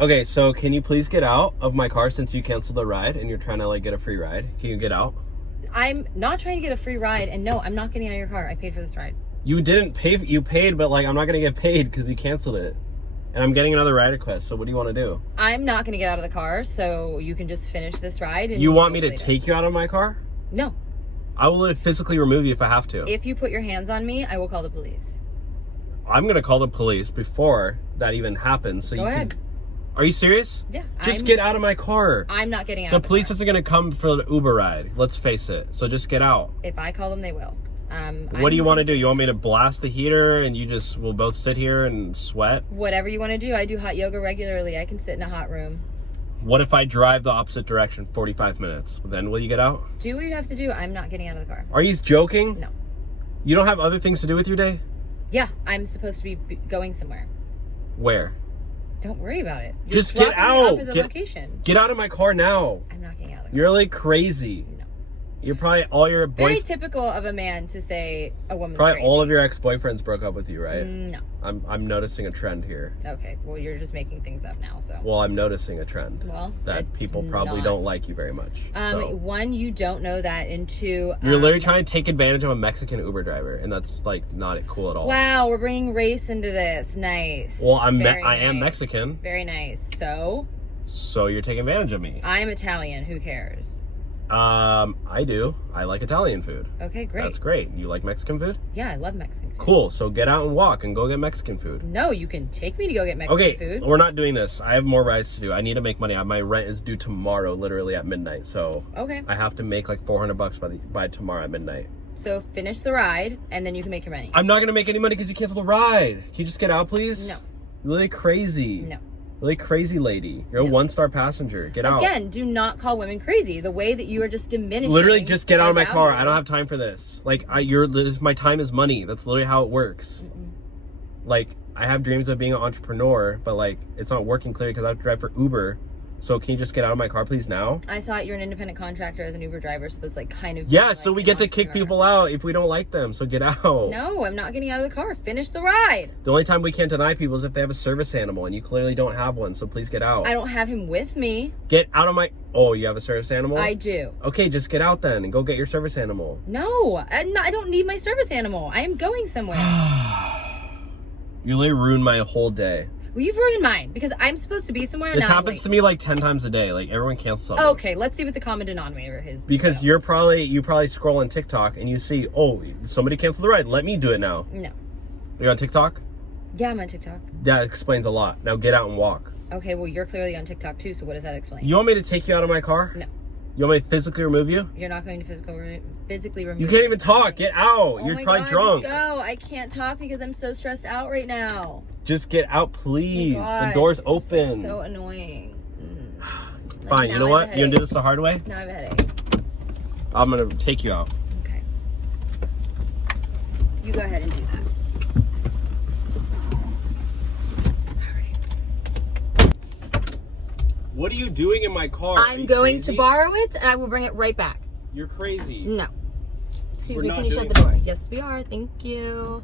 Okay, so can you please get out of my car since you canceled the ride and you're trying to like get a free ride? Can you get out? I'm not trying to get a free ride, and no, I'm not getting out of your car. I paid for this ride. You didn't pay. You paid, but like I'm not gonna get paid because you canceled it. And I'm getting another ride request, so what do you want to do? I'm not going to get out of the car, so you can just finish this ride. And you want me to take you out of my car? No. I will physically remove you if I have to. If you put your hands on me, I will call the police. I'm going to call the police before that even happens. So Go ahead. Are you serious? Yeah. Just get out of my car. I'm not getting out of the car. The police isn't going to come for the Uber ride. Let's face it. So just get out. If I call them, they will. What do you want to do? You want me to blast the heater and we'll both sit here and sweat? Whatever you want to do. I do hot yoga regularly. I can sit in a hot room. What if I drive the opposite direction 45 minutes? Then will you get out? Do what you have to do. I'm not getting out of the car. Are you joking? No. You don't have other things to do with your day? Yeah, I'm supposed to be going somewhere. Where? Don't worry about it. Just get out. Location. Get out of my car now. I'm not getting out of the car. You're like crazy. No. You're probably very typical of a man to say a woman's probably crazy. All of your ex-boyfriends broke up with you, right? No. I'm noticing a trend here. Okay, well you're just making things up now, so. Well, I'm noticing a trend. Well, that people probably don't like you very much. So. One, you don't know that, and two, you're literally trying to take advantage of a Mexican Uber driver, and that's like not cool at all. Wow, we're bringing race into this. Nice. Well, I am Mexican. Very nice. So you're taking advantage of me. I'm Italian. Who cares? I do. I like Italian food. Okay, great. That's great. You like Mexican food? Yeah, I love Mexican food. Cool. So get out and walk and go get Mexican food. No, you can take me to go get Mexican food. Okay, we're not doing this. I have more rides to do. I need to make money. My rent is due tomorrow, literally at midnight. So okay, I have to make like $400 by tomorrow at midnight. So finish the ride, and then you can make your money. I'm not gonna make any money because you canceled the ride. Can you just get out, please? No. You're really crazy. No. Really crazy lady. You're a one-star passenger. Get out. Again, do not call women crazy. The way that you are just diminishing. Literally, just get out of my car. I don't have time for this. Like, my time is money. That's literally how it works. Like, I have dreams of being an entrepreneur, but like, it's not working clearly because I have to drive for Uber. So can you just get out of my car, please, now? I thought you're an independent contractor as an Uber driver, so that's like kind of... Yeah, so we get to kick people out if we don't like them, so get out. No, I'm not getting out of the car. Finish the ride. The only time we can't deny people is if they have a service animal, and you clearly don't have one, so please get out. I don't have him with me. Get out of my... Oh, you have a service animal? I do. Okay, just get out then and go get your service animal. No, I don't need my service animal. I am going somewhere. You literally ruined my whole day. Well, you've ruined mine because I'm supposed to be somewhere. This happens to me like 10 times a day. Like everyone cancels on me. Okay, let's see what the common denominator is. Because you probably scroll on TikTok and you see, oh, somebody canceled the ride. Let me do it now. No. You're on TikTok? Yeah, I'm on TikTok. That explains a lot. Now get out and walk. Okay, well you're clearly on TikTok too. So what does that explain? You want me to take you out of my car? No. You want me to physically remove you? You're not going to physically remove. You can't even talk. Get out. Oh You're probably drunk. Just go. I can't talk because I'm so stressed out right now. Just get out, please. Oh God, the door's open. This is so annoying. Fine. You know what? You're gonna do this the hard way? Now I have a headache. I'm gonna take you out. Okay. You go ahead and do that. What are you doing in my car? I'm going to borrow it and I will bring it right back. You're crazy. No. Excuse me, can you shut the door? Yes, we are. Thank you.